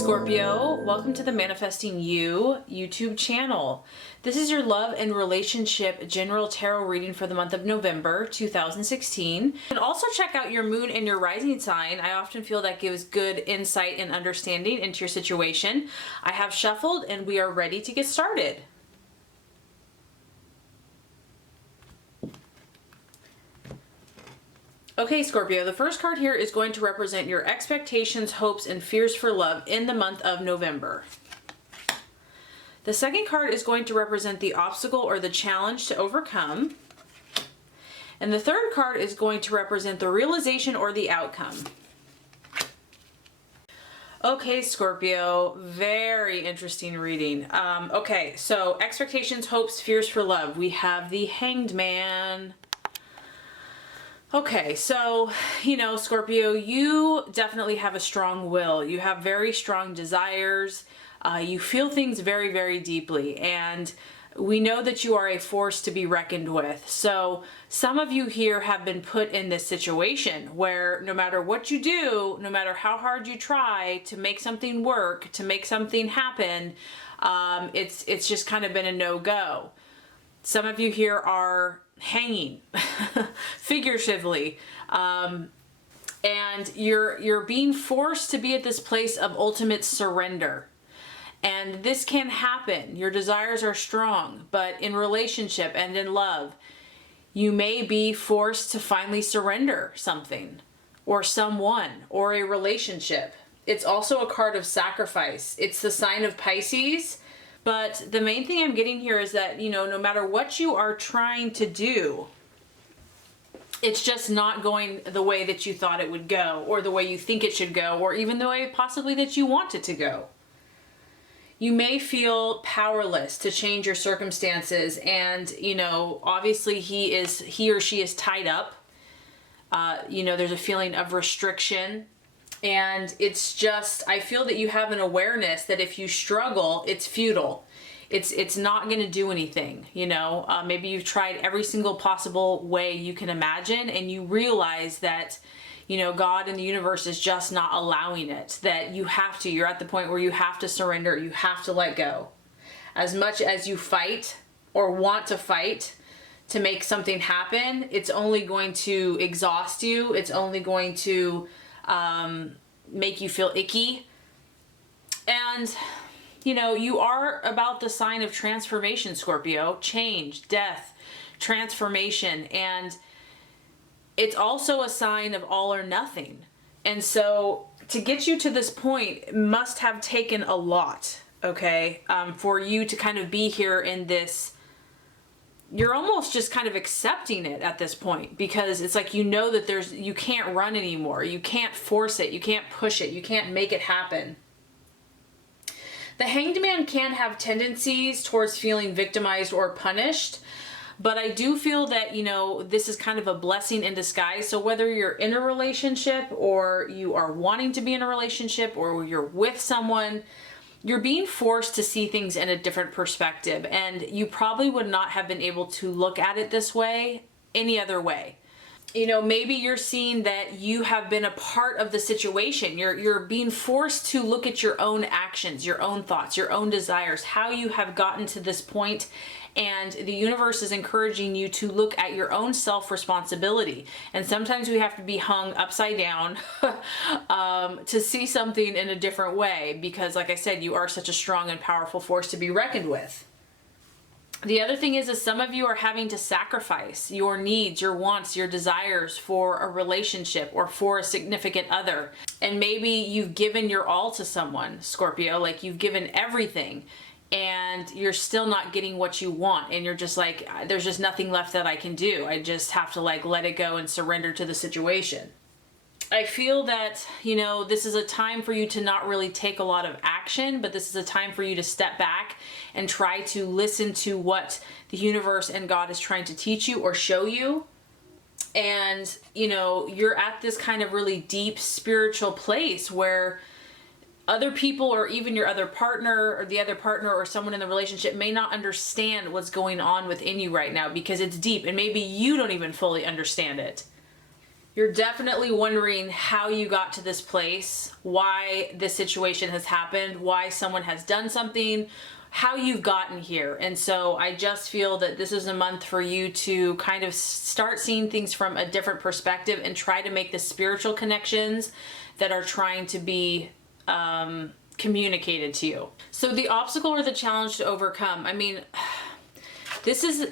Scorpio, welcome to the Manifesting You YouTube channel. This is your love and relationship general tarot reading for the month of November 2016. And also check out your moon and your rising sign. I often feel that gives good insight and understanding into your situation. I have shuffled and we are ready to get started. Okay, Scorpio, the first card here is going to represent your expectations, hopes, and fears for love in the month of November. The second card is going to represent the obstacle or the challenge to overcome. And the third card is going to represent the realization or the outcome. Okay, Scorpio, very interesting reading. Okay, so expectations, hopes, fears for love. We have the Hanged Man. Okay, so, Scorpio, you definitely have a strong will. You have very strong desires. You feel things very, very deeply. And we know that you are a force to be reckoned with. So some of you here have been put in this situation where no matter what you do, no matter how hard you try to make something work, to make something happen, it's just kind of been a no-go. Some of you here are hanging figuratively, and you're being forced to be at this place of ultimate surrender. And this can happen. Your desires are strong, but in relationship and in love, you may be forced to finally surrender something or someone or a relationship. It's also a card of sacrifice. It's the sign of Pisces. But the main thing I'm getting here is that, no matter what you are trying to do, it's just not going the way that you thought it would go, or the way you think it should go, or even the way possibly that you want it to go. You may feel powerless to change your circumstances, and, obviously he or she is tied up. There's a feeling of restriction. And it's just, I feel that you have an awareness that if you struggle, it's futile. It's not going to do anything, Maybe you've tried every single possible way you can imagine, and you realize that, God and the universe is just not allowing it, that you're at the point where you have to surrender, you have to let go. As much as you fight or want to fight to make something happen, it's only going to exhaust you. It's only going to make you feel icky. And, you are about the sign of transformation, Scorpio. Change, death, transformation. And it's also a sign of all or nothing. And so to get you to this point must have taken a lot, okay, for you to kind of be here in this. You're almost just kind of accepting it at this point, because it's like, that you can't run anymore. You can't force it. You can't push it. You can't make it happen. The Hanged Man can have tendencies towards feeling victimized or punished, but I do feel that, this is kind of a blessing in disguise. So whether you're in a relationship, or you are wanting to be in a relationship, or you're with someone, you're being forced to see things in a different perspective, and you probably would not have been able to look at it this way any other way. Maybe you're seeing that you have been a part of the situation. You're being forced to look at your own actions, your own thoughts, your own desires, how you have gotten to this point, and the universe is encouraging you to look at your own self-responsibility. And sometimes we have to be hung upside down to see something in a different way, because like I said, you are such a strong and powerful force to be reckoned with. The other thing is some of you are having to sacrifice your needs, your wants, your desires for a relationship or for a significant other. And maybe you've given your all to someone, Scorpio, like you've given everything, and you're still not getting what you want. And you're just like, there's just nothing left that I can do. I just have to let it go and surrender to the situation. I feel that, this is a time for you to not really take a lot of action, but this is a time for you to step back and try to listen to what the universe and God is trying to teach you or show you. And, you're at this kind of really deep spiritual place where other people, or even your other partner, or the other partner, or someone in the relationship may not understand what's going on within you right now, because it's deep, and maybe you don't even fully understand it. You're definitely wondering how you got to this place, why this situation has happened, why someone has done something, how you've gotten here. And so I just feel that this is a month for you to kind of start seeing things from a different perspective and try to make the spiritual connections that are trying to be communicated to you. So the obstacle or the challenge to overcome, I mean,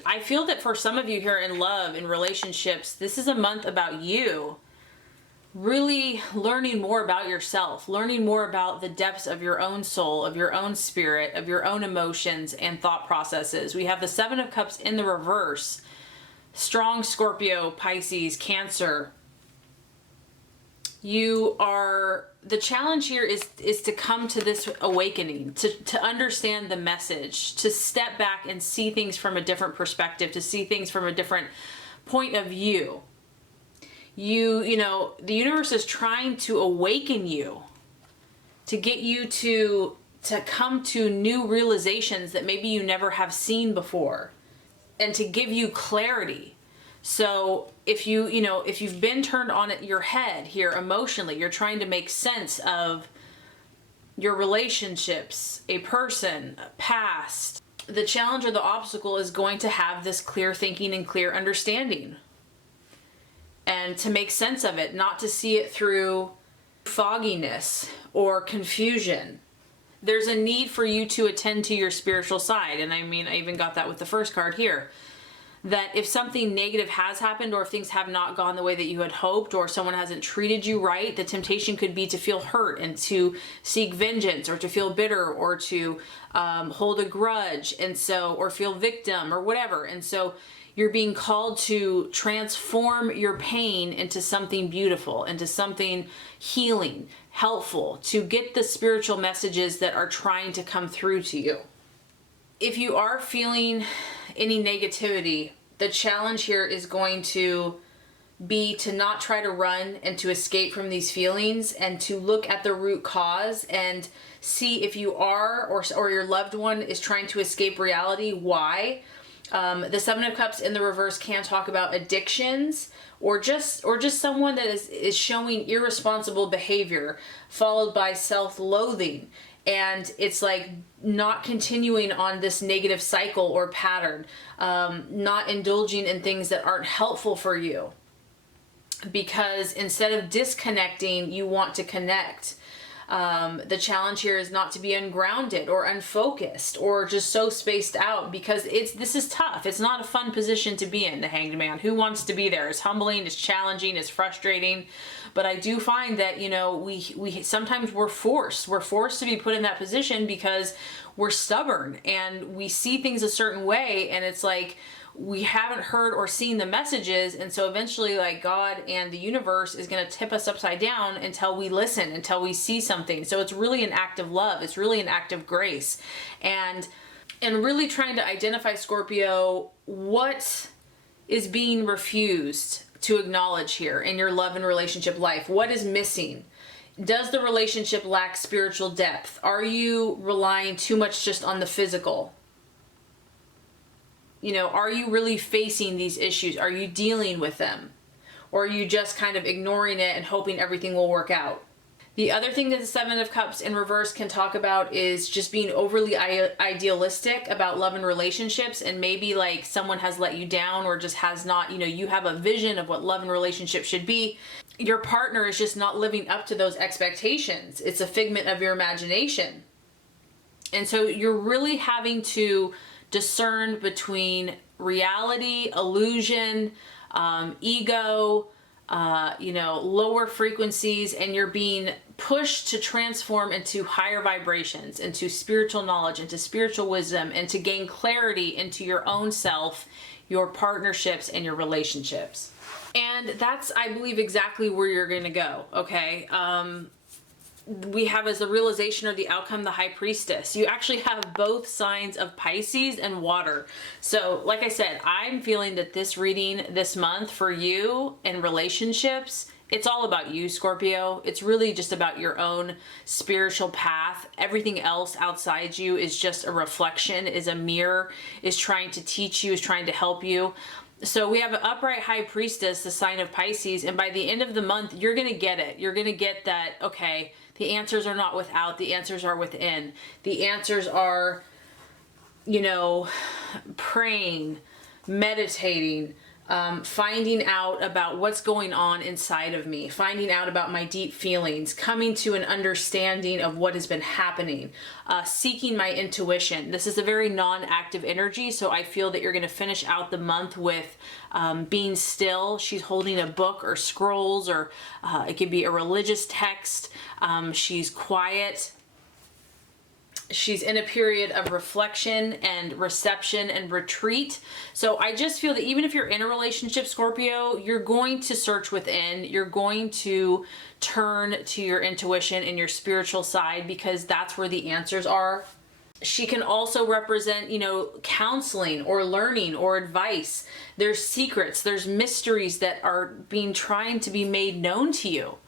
I feel that for some of you here in love, in relationships, this is a month about you really learning more about yourself, learning more about the depths of your own soul, of your own spirit, of your own emotions and thought processes. We have the Seven of Cups in the reverse. Strong Scorpio, Pisces, Cancer. The challenge here is to come to this awakening, to understand the message, to step back and see things from a different perspective, to see things from a different point of view. You know, the universe is trying to awaken you, to get you to come to new realizations that maybe you never have seen before, and to give you clarity. So if you've been turned on your head here emotionally, you're trying to make sense of your relationships, a person, a past, the challenge or the obstacle is going to have this clear thinking and clear understanding. And to make sense of it, not to see it through fogginess or confusion. There's a need for you to attend to your spiritual side. And I mean, I even got that with the first card here. That if something negative has happened, or if things have not gone the way that you had hoped, or someone hasn't treated you right, the temptation could be to feel hurt and to seek vengeance, or to feel bitter, or to hold a grudge, and so, or feel victim, or whatever. And so you're being called to transform your pain into something beautiful, into something healing, helpful, to get the spiritual messages that are trying to come through to you. If you are feeling any negativity, the challenge here is going to be to not try to run and to escape from these feelings, and to look at the root cause and see if you are or your loved one is trying to escape reality, why. The Seven of Cups in the reverse can talk about addictions, or just someone that is showing irresponsible behavior followed by self-loathing. And it's like not continuing on this negative cycle or pattern, not indulging in things that aren't helpful for you. Because instead of disconnecting, you want to connect. The challenge here is not to be ungrounded or unfocused or just so spaced out, because this is tough. It's not a fun position to be in, the Hanged Man. Who wants to be there? It's humbling, it's challenging, it's frustrating. But I do find that, you know, we sometimes we're forced to be put in that position because we're stubborn and we see things a certain way, and it's like we haven't heard or seen the messages, and so eventually, like, God and the universe is going to tip us upside down until we listen, until we see something. So it's really an act of love. It's really an act of grace, and really trying to identify, Scorpio, what is being refused to acknowledge here in your love and relationship life. What is missing? Does the relationship lack spiritual depth? Are you relying too much just on the physical? You know, are you really facing these issues? Are you dealing with them? Or are you just kind of ignoring it and hoping everything will work out? The other thing that the Seven of Cups in reverse can talk about is just being overly idealistic about love and relationships, and maybe like someone has let you down or just has not, you know, you have a vision of what love and relationship should be. Your partner is just not living up to those expectations. It's a figment of your imagination. And so you're really having to discern between reality, illusion, ego, lower frequencies, and you're being pushed to transform into higher vibrations, into spiritual knowledge, into spiritual wisdom, and to gain clarity into your own self, your partnerships, and your relationships. And that's, I believe, exactly where you're going to go, okay? We have as the realization or the outcome, the High Priestess. You actually have both signs of Pisces and water. So like I said, I'm feeling that this reading this month for you in relationships, it's all about you, Scorpio. It's really just about your own spiritual path. Everything else outside you is just a reflection, is a mirror, is trying to teach you, is trying to help you. So we have an upright high priestess, the sign of Pisces, and by the end of the month, you're going to get it. You're going to get that, okay, the answers are not without, the answers are within. The answers are, you know, praying, meditating, finding out about what's going on inside of me, finding out about my deep feelings, coming to an understanding of what has been happening, seeking my intuition. This is a very non-active energy, so I feel that you're going to finish out the month with being still. She's holding a book or scrolls, or it could be a religious text. She's quiet. She's in a period of reflection and reception and retreat. So I just feel that even if you're in a relationship, Scorpio, you're going to search within. You're going to turn to your intuition and your spiritual side, because that's where the answers are. She can also represent, you know, counseling or learning or advice. There's secrets, there's mysteries that are trying to be made known to you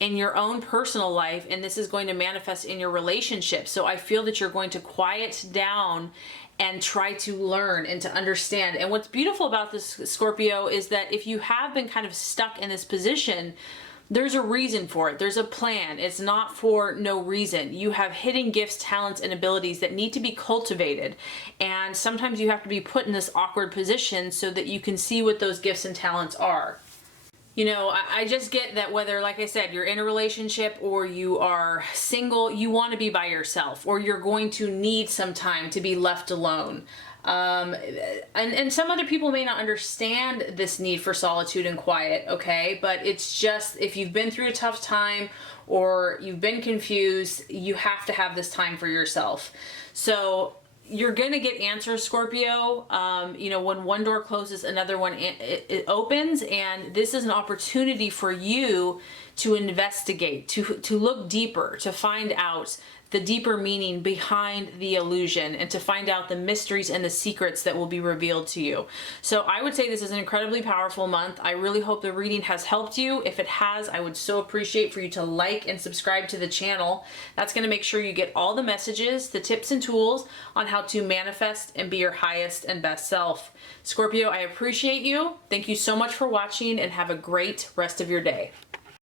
in your own personal life, and this is going to manifest in your relationship. So I feel that you're going to quiet down and try to learn and to understand. And what's beautiful about this, Scorpio, is that if you have been kind of stuck in this position, there's a reason for it. There's a plan. It's not for no reason. You have hidden gifts, talents, and abilities that need to be cultivated. And sometimes you have to be put in this awkward position so that you can see what those gifts and talents are. You know, I just get that whether, like I said, you're in a relationship or you are single, you want to be by yourself, or you're going to need some time to be left alone. And some other people may not understand this need for solitude and quiet, okay? But it's just, if you've been through a tough time or you've been confused, you have to have this time for yourself. So you're going to get answers, Scorpio. You know, when one door closes, another one it opens, and this is an opportunity for you to investigate, to look deeper, to find out the deeper meaning behind the illusion, and to find out the mysteries and the secrets that will be revealed to you. So I would say this is an incredibly powerful month. I really hope the reading has helped you. If it has, I would so appreciate for you to like and subscribe to the channel. That's going to make sure you get all the messages, the tips and tools on how to manifest and be your highest and best self. Scorpio, I appreciate you. Thank you so much for watching, and have a great rest of your day.